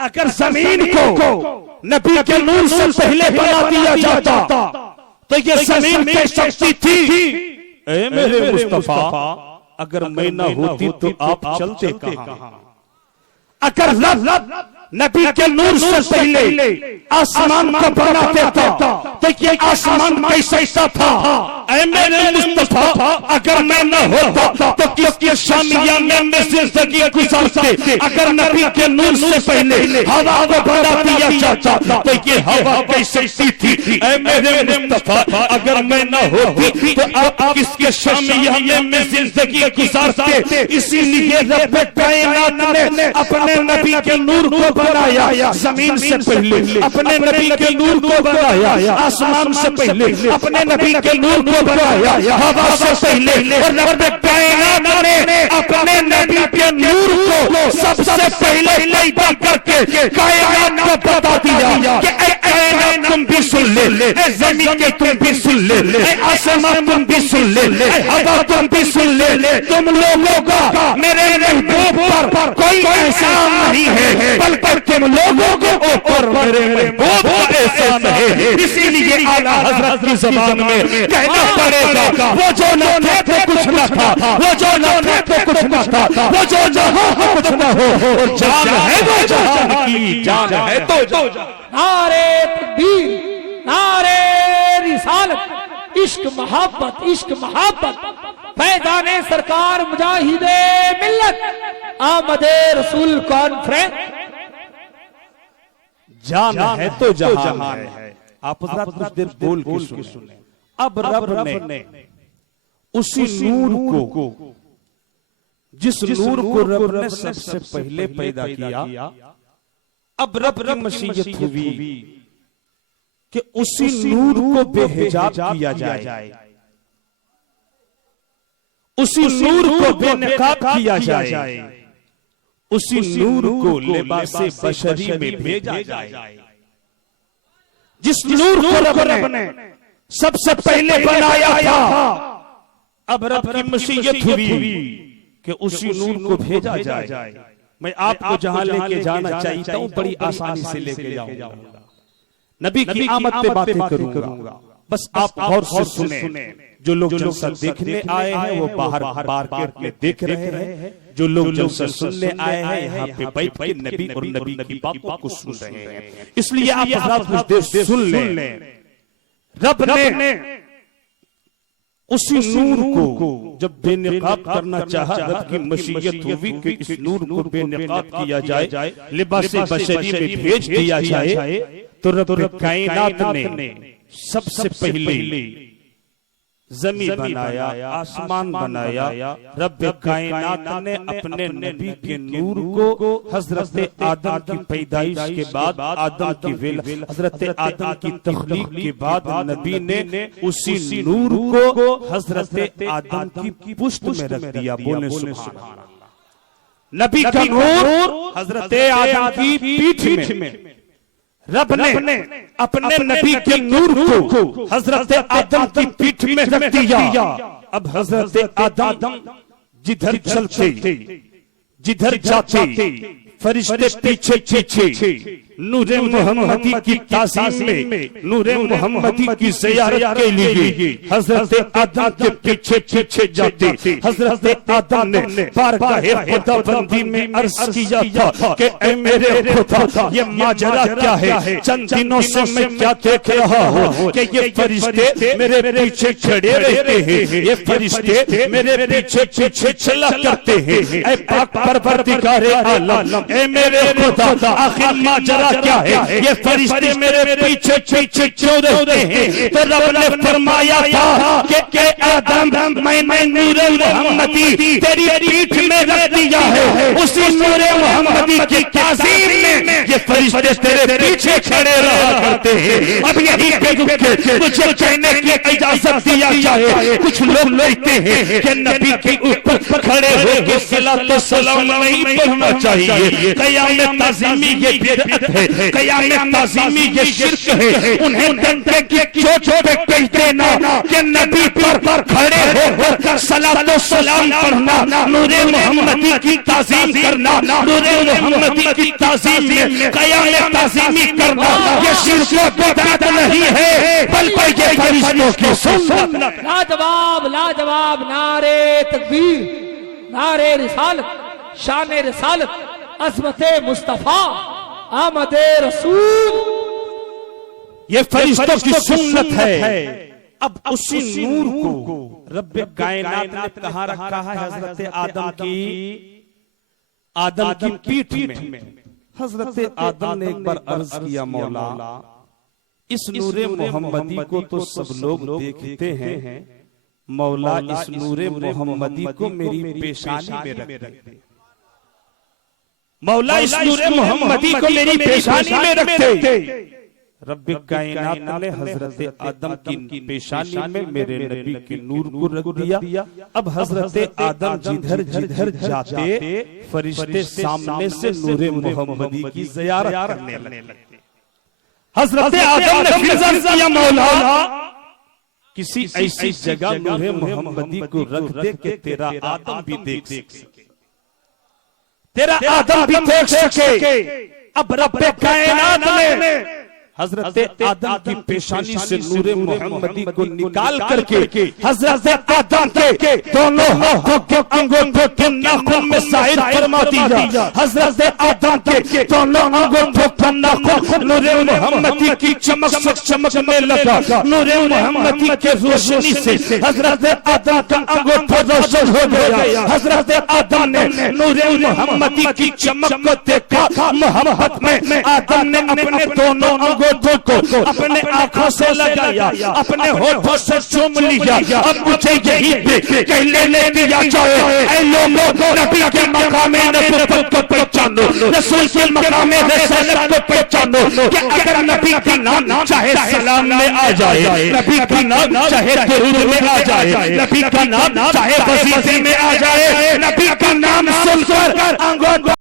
अगर जमीन को नबी के नूर से पहले बना दिया जाता तो ये जमीन कह सकती थी, ए मेरे मुस्तफा अगर मैं ना होती तो आप चलते कहां। अगर रब नबी के नूर से पहले आसमान को बना देता तो ये आसमान कैसा था। ऐ मेरे मुस्तफा अगर मैं न होता तो किसके शामिया में जिंदगी गुजारते। अगर नबी के नूर से पहले हवा को बना दिया जाता तो ये हवा कैसी थी। ऐ मेरे मुस्तफा अगर मैं न होती तो आप किसके शामिया में जिंदगी गुजारते। इसीलिए रब कायनात ने अपने नबी के नूर को बनाया जमीन से पहले, अपने नबी के नूर को बनाया आसमान से पहले, अपने नबी के नूर को बनाया हवा से पहले। और रब कायनात ने अपने नबी के नूर को सबसे पहले पैदा करके कायनात को बता दिया कि ऐ कायनात तुम भी सुन ले, ऐ जमीन के तुम भी सुन ले, ऐ आसमान तुम भी सुन ले, ऐ हवा तुम भी सुन ले। तुम लोगों का मेरे महबूब पर कोई एहसान नहीं है, बल्कि तुम लोगों के ऊपर मेरे महबूब का एहसान है। इसीलिए आला हजरत की ज़बान में कहना पड़ेगा वो जो न थे तो कुछ न था, वो जो न थे तो कुछ न था, वो जो जहां हो कुछ न हो, और जान है वो जहान की, जान है तो जहां। नारे तकबीर, नारे रिसालत, इश्क मोहब्बत, इश्क मोहब्बत। फैज़ाने सरकार मुजाहिदे मिल्लत आमदे रसूल कॉन्फ्रेंस। जान है तो जहान है। आप हज़रात कुछ देर बोल के सुने। अब रब ने उसी नूर को, जिस नूर को रब ने सबसे पहले पैदा किया, अब रब की मशीयत हुई कि उसी नूर को बेहिजाब किया जाए, उसी नूर को बेनकाब किया जाए, उसी नूर को लिबासे बशरी में भेजा जाए। जिस नूर को रब ने सबसे पहले बनाया था, अब रब की मशीयत हुई कि उसी नूर को भेजा जाए। मैं आपको जहां लेके जाना चाहता हूं बड़ी आसानी से लेके जाऊंगा, नबी की आमद पे बातें करूंगा, बस आप गौर से सुने। जो लोग जलसा देखने आए हैं वो बाहर मार्केट में देख रहे हैं, जो लोग जलसा सुनने आए हैं यहाँ पे बैठ के नबी और नबी की बातों को सुन रहे हैं। इसलिए आप हज़रात कुछ देर सुन लें। रब ने उसी नूर को जब बेनकाब करना चाहा, रब की मशीयत हुई कि इस नूर को बेनकाब किया जाए, लिबासे बशरी में भेज दिया जाए। तो रब कायनात ने सबसे पहले ज़मीन बनाया, आसमान बनाया। रब कायनात ने अपने नबी के नूर को हजरत आदम की पैदाइश के बाद, आदम की हजरत आदम की तख्लीक के बाद नबी ने उसी नूर को हजरत आदम की पुश्त में रख दिया। बोले सुभान अल्लाह। नबी का नूर हजरत आदम की पीठ में, रब ने अपने नबी के नूर को हजरत आदम की पीठ में रख दिया। अब हजरत आदम जिधर चलते, जिधर जाते, फरिश्ते पीछे पीछे नूरे मोहम्मदी की ताज़ीम में, नूरे मोहम्मदी की ज़ियारत के लिए हजरत आदम के पीछे पीछे जाते। हजरत आदम ने बारगाहे खुदाबंदी में अर्ज किया था कि ऐ मेरे खुदा ये माजरा क्या है। चंद दिनों से मैं क्या देख रहा हूँ कि ये फरिश्ते मेरे पीछे खड़े रहते हैं, ये फरिश्ते मेरे पीछे पीछे चला करते हैं। ऐ पाक परवरदिगारे आलम, ऐ मेरे खुदा आखिर माजरा क्या है, ये फरिश्ते मेरे पीछे पीछे क्यों रहते हैं। तो रब ने फरमाया था कि आदम मैंने नूरे मोहम्मदी तेरी पीठ में रख दिया है, उसी नूरे मोहम्मदी की ताज़ीम में ये फरिश्ते तेरे पीछे खड़े रहा करते हैं। अब यही पे रुक के मुझे कहने की इजाजत दिया जाए। कुछ लोग कहते हैं कि नबी के ऊपर खड़े होकर सलातो सलाम नहीं पढ़ना चाहिए। क़याम ताज़ीमी ये बिदअत है, क़याम ताज़ीमी ये शिर्क है। उन्हें डंडे की चोट पे कहते ना कि नबी पर खड़े होकर सलातो सलाम पढ़ना, नूरे मोहम्मदी की ताज़ीम करना, नूरे मोहम्मदी की ताज़ीम में क़याम ताज़ीमी करना ये शिर्क व बिदअत नहीं है बल्कि ये फरिश्तों की सुन्नत। लाजवाब लाजवाब, नारे तकबीर, नारे रिसालत, शान रिसालत, अज़मत मुस्तफा, आमद रसूल। ये फरिश्तों की सुन्नत है। अब उसी नूर को रब्बे कायनात ने कहाँ रखा है? हजरत आदम की पीठ में। हजरत आदम ने एक बार अर्ज किया, मौला इस नूरे मोहम्मदी को तो सब लोग देखते हैं, मौला इस नूरे मोहम्मदी को मेरी पेशानी में रख दे। मौला इस नूरे मोहम्मदी को मेरी पेशानी में रख दे। रब्बे कायनात ने हजरत आदम की पेशानी में मेरे नबी के नूर को रख दिया। अब हजरत आदम जिधर जिधर जाते फरिश्ते सामने से नूरे मोहम्मदी की ज़ियारत करने लगते। हजरत आदम ने फिर अर्ज़ किया, मौला किसी ऐसी जगह नूरे मोहम्मदी को रख दे कि तेरा आदम भी देख सके, तेरा आदम भी देख सके। अब रब्बे कायनात ने हजरत आदम की पेशानी से नूरे मोहम्मदी को निकाल करके हजरत आदम के दोनों हाथों के अंगूठों के नाखून में ज़ाहिर फरमा दिया। हजरत आदम के दोनों अंगूठों का नाखून नूरे मोहम्मदी की चमक से चमकने लगा। नूरे मोहम्मदी के रोशनी से हजरत आदम का अंगूठा रोशन हो गया। हजरत आदम ने नूरे मोहम्मदी की चमक को देखा। मोहब्बत में आदम ने अपने दोनों अंगूठों को अपने आंखों से लगाया, अपने होठों से चूम लिया। अब मुझे यही कहने ले दिया जाए, ऐ लोगों नबी के मकाम नबुव्वत को पहचानो, रसूल के मकाम रिसालत को पहचानो कि अगर नबी का नाम चाहे सलाम में आ जाए, नबी का नाम चाहे दुरूद में आ जाए, नबी का नाम चाहे वजीफे में आ जाए, नबी का नाम सुनकर अंगूठा